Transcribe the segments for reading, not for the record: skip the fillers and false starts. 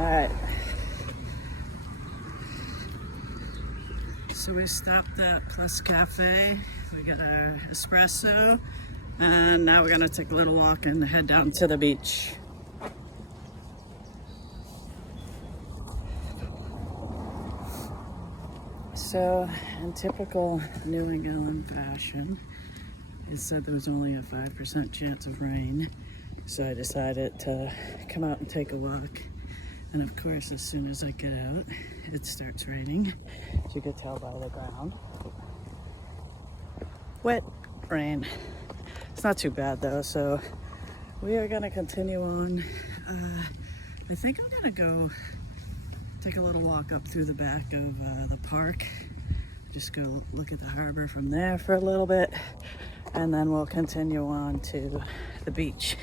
Alright. So we stopped at Plus Cafe. We got our espresso. And now we're gonna take a little walk and head down to the beach. So, in typical New England fashion, it said there was only a 5% chance of rain. So I decided to come out and take a walk. And of course, as soon as I get out, it starts raining. As you can tell by the ground. Wet rain. It's not too bad though, so we are gonna continue on. I think I'm gonna go take a little walk up through the back of the park. Just go look at the harbor from there for a little bit, and then we'll continue on to the beach.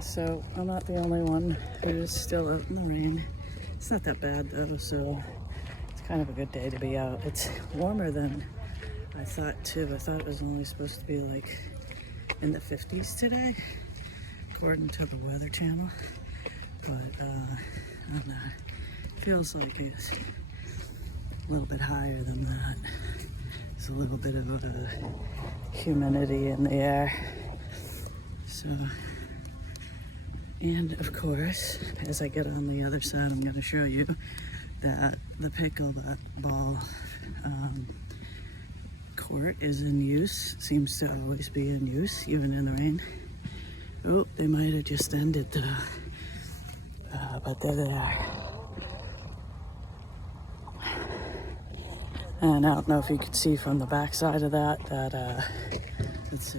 So I'm not the only one who's still out in the rain. It's not that bad though, so it's kind of a good day to be out. It's warmer than I thought too. I thought it was only supposed to be like in the 50s today, according to the Weather Channel. But I don't know. It feels like it's a little bit higher than that. There's a little bit of humidity in the air. So, and of course, as I get on the other side, I'm going to show you that the pickleball court is in use. Seems to always be in use, even in the rain. Oh, they might have just ended though. But they're there. And I don't know if you could see from the back side of that, let's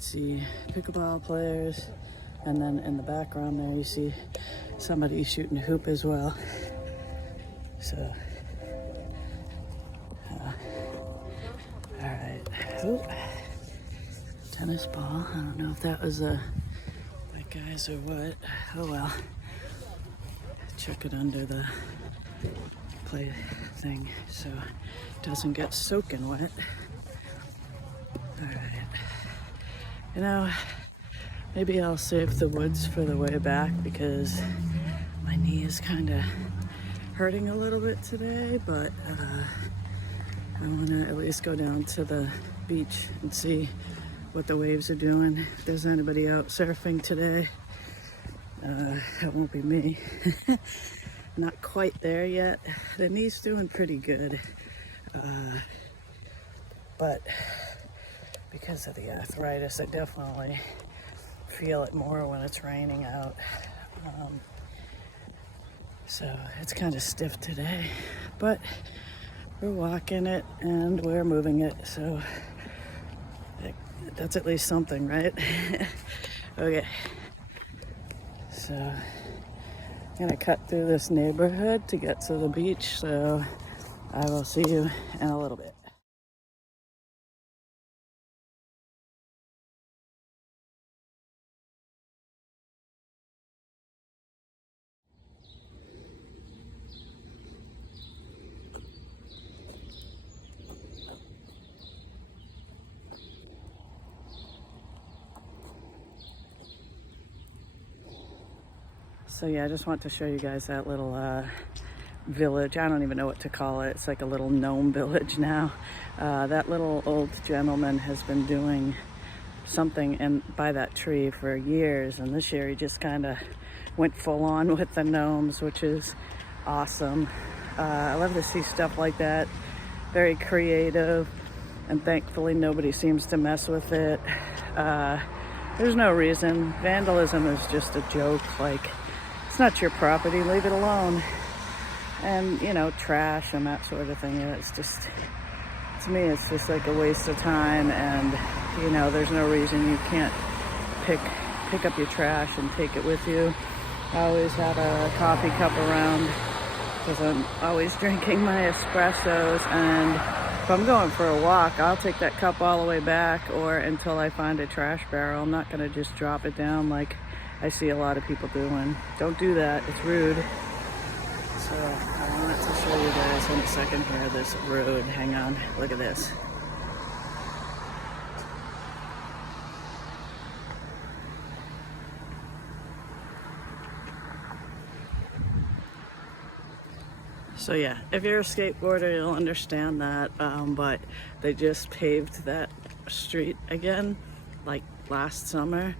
see pickleball players, and then in the background there you see somebody shooting a hoop as well. So, all right. Ooh. Tennis ball. I don't know if that was that guy's or what. Oh well. Chuck it under the play thing so it doesn't get soaking wet. All right. You know, maybe I'll save the woods for the way back because my knee is kind of hurting a little bit today, but I want to at least go down to the beach and see what the waves are doing. If there's anybody out surfing today, that won't be me. Not quite there yet. The knee's doing pretty good, but because of the arthritis, I definitely feel it more when it's raining out. So it's kind of stiff today, but we're walking it and we're moving it, so that's at least something, right? Okay. So I'm gonna cut through this neighborhood to get to the beach, so I will see you in a little bit. So yeah, I just want to show you guys that little village. I don't even know what to call it. It's like a little gnome village now. That little old gentleman has been doing something by that tree for years, and this year he just kind of went full on with the gnomes, which is awesome. I love to see stuff like that. Very creative, and thankfully nobody seems to mess with it. There's no reason. Vandalism is just a joke. Like, it's not your property, leave it alone. And, you know, trash and that sort of thing, it's just, to me, it's just like a waste of time. And, you know, there's no reason you can't pick up your trash and take it with you. I always have a coffee cup around because I'm always drinking my espressos, and if I'm going for a walk, I'll take that cup all the way back or until I find a trash barrel. I'm not going to just drop it down like I see a lot of people doing. Don't do that, it's rude. So I wanted to show you guys in a second here this road. Hang on, look at this. So yeah, if you're a skateboarder, you'll understand that, but they just paved that street again, like last summer.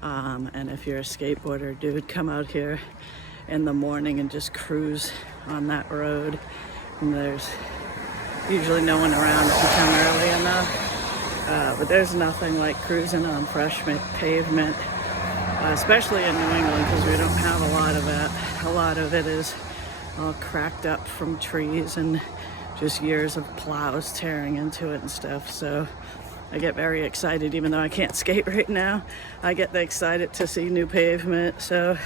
And if you're a skateboarder, dude, come out here in the morning and just cruise on that road. And there's usually no one around if you come early enough. But there's nothing like cruising on fresh pavement, especially in New England, because we don't have a lot of it. A lot of it is all cracked up from trees and just years of plows tearing into it and stuff. So I get very excited, even though I can't skate right now. I get excited to see new pavement. So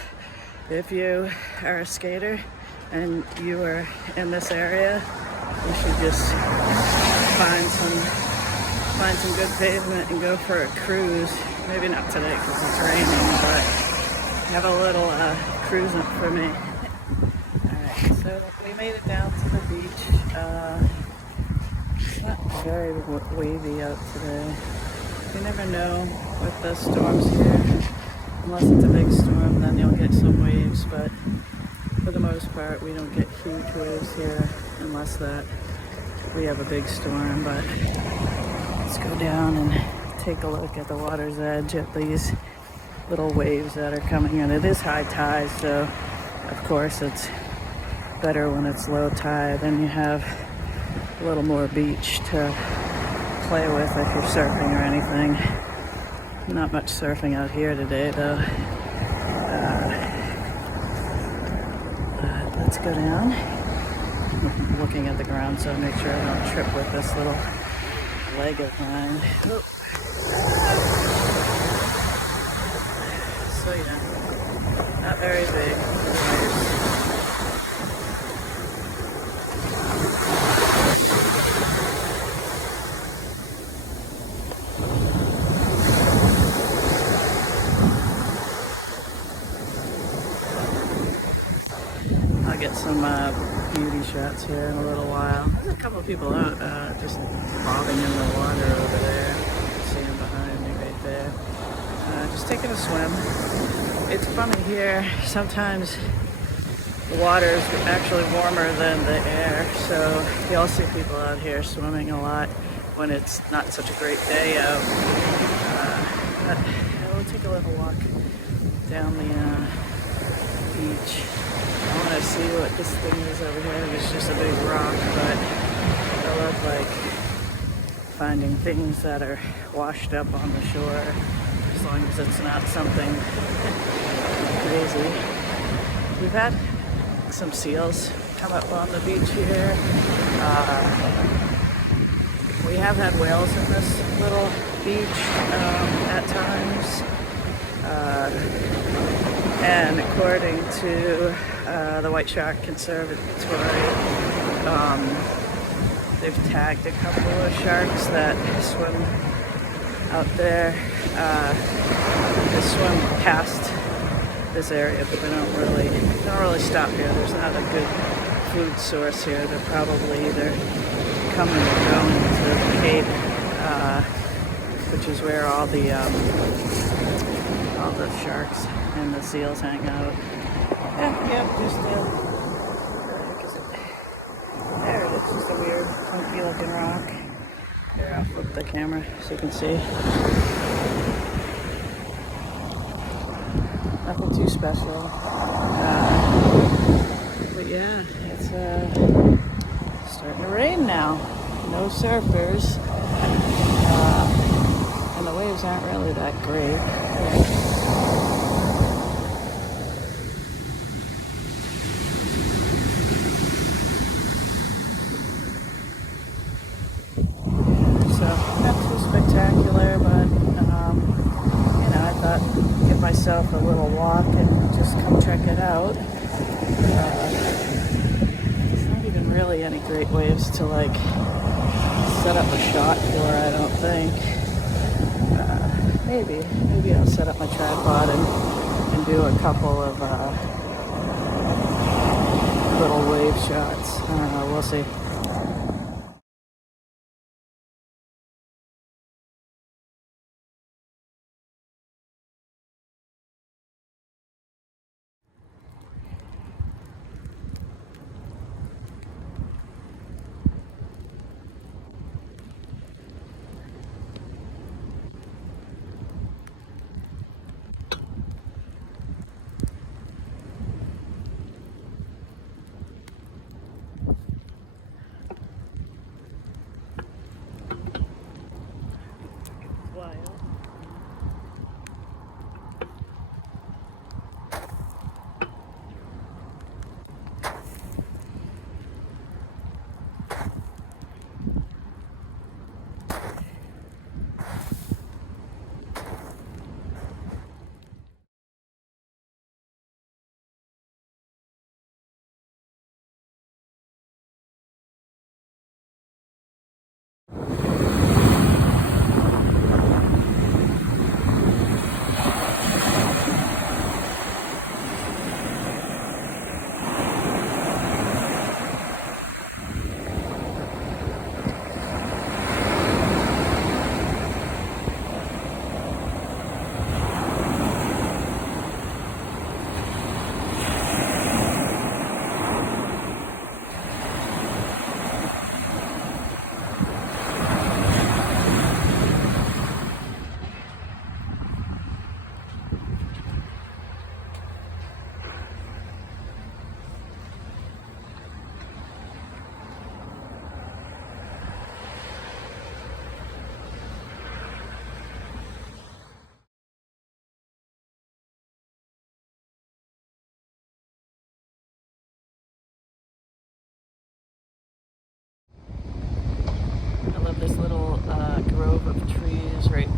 if you are a skater and you are in this area, you should just find some good pavement and go for a cruise. Maybe not today because it's raining, but have a little cruise up for me. Alright, so we made it down to the beach. It's not very wavy out today. You never know with the storms here. Unless it's a big storm, then you'll get some waves, but for the most part, we don't get huge waves here unless that we have a big storm. But let's go down and take a look at the water's edge at these little waves that are coming in. It is high tide, so of course it's better when it's low tide and you have a little more beach to play with if you're surfing or anything. Not much surfing out here today though. Let's go down. I'm looking at the ground so I make sure I don't trip with this little leg of mine. Oh. So yeah, not very big. I'll get some beauty shots here in a little while. There's a couple of people out just bobbing in the water over there. See them behind me right there. Just taking a swim. It's funny here, sometimes the water is actually warmer than the air, so you'll see people out here swimming a lot when it's not such a great day out. But we'll take a little walk down the beach. I want to see what this thing is over here. It's just a big rock, but I love like finding things that are washed up on the shore, as long as it's not something crazy. We've had some seals come up on the beach here. We have had whales in this little beach at times. And according to the White Shark Conservatory, they've tagged a couple of sharks that swim out there. They swim past this area, but they don't really stop here. There's not a good food source here. They're probably either coming or going to the Cape, which is where all the sharks and the seals hang out. Just there it is, just a weird, funky looking rock. Here, I'll flip the camera so you can see. Nothing too special. But yeah, it's starting to rain now. No surfers. And the waves aren't really that great. Spectacular, but I thought give myself a little walk and just come check it out. It's not even really any great waves to like set up a shot for, I don't think. Maybe I'll set up my tripod and do a couple of little wave shots. I don't know, we'll see.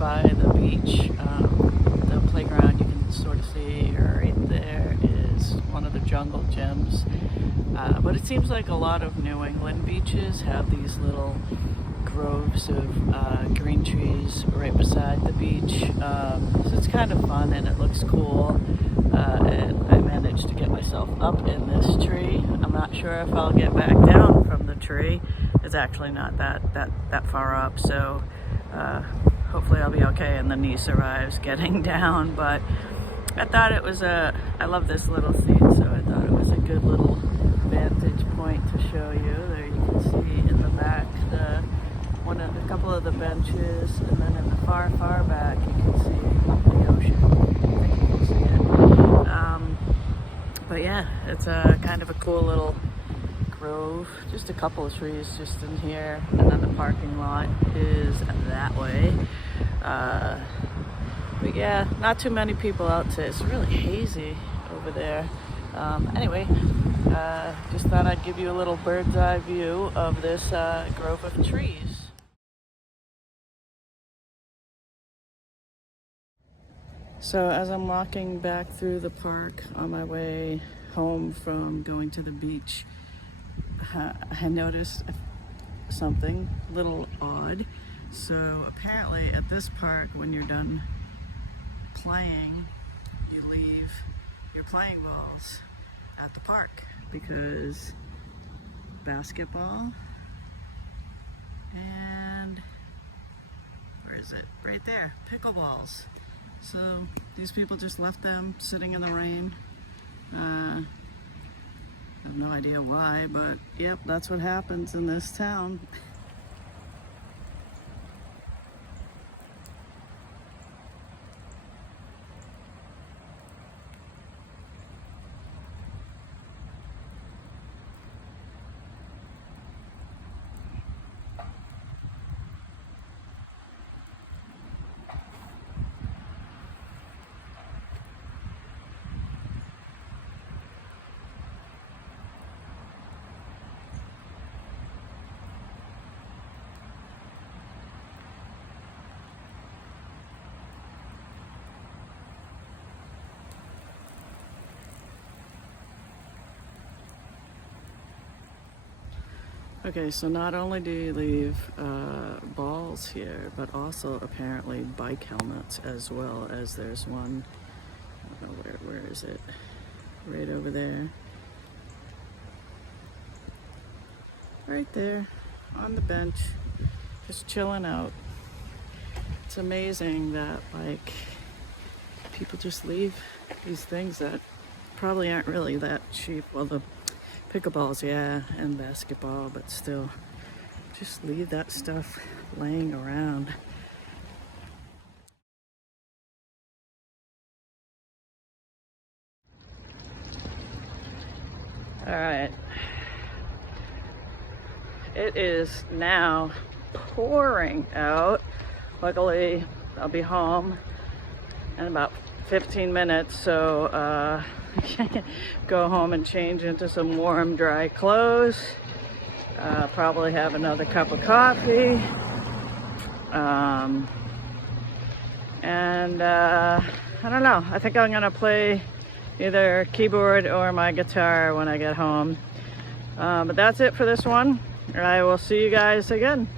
by the beach. The playground you can sort of see right there is one of the jungle gyms. But it seems like a lot of New England beaches have these little groves of green trees right beside the beach. So it's kind of fun and it looks cool. And I managed to get myself up in this tree. I'm not sure if I'll get back down from the tree. It's actually not that far up, so hopefully I'll be okay and the knee survives getting down. But I thought it was I love this little seat, so I thought it was a good little vantage point to show you. There you can see in the back a couple of the benches, and then in the far back you can see the ocean. I think you can see it. But yeah, it's a kind of a cool little grove, just a couple of trees just in here, and then the parking lot is that way. But yeah, not too many people out today. It's really hazy over there. Anyway, just thought I'd give you a little bird's eye view of this grove of trees. So as I'm walking back through the park on my way home from going to the beach, I noticed something a little odd. So apparently at this park, when you're done playing, you leave your playing balls at the park, because basketball and where is it? Right there, pickleballs. So these people just left them sitting in the rain. I have no idea why, but yep, that's what happens in this town. Okay, so not only do you leave balls here, but also apparently bike helmets as well. As there's one, I don't know where is it? Right over there. Right there on the bench, just chilling out. It's amazing that like people just leave these things that probably aren't really that cheap. Well, the pickleballs, yeah, and basketball, but still, just leave that stuff laying around. All right, it is now pouring out. Luckily, I'll be home in about 15 minutes, so go home and change into some warm, dry clothes. Probably have another cup of coffee. And I don't know. I think I'm gonna play either keyboard or my guitar when I get home. But that's it for this one. I will see you guys again.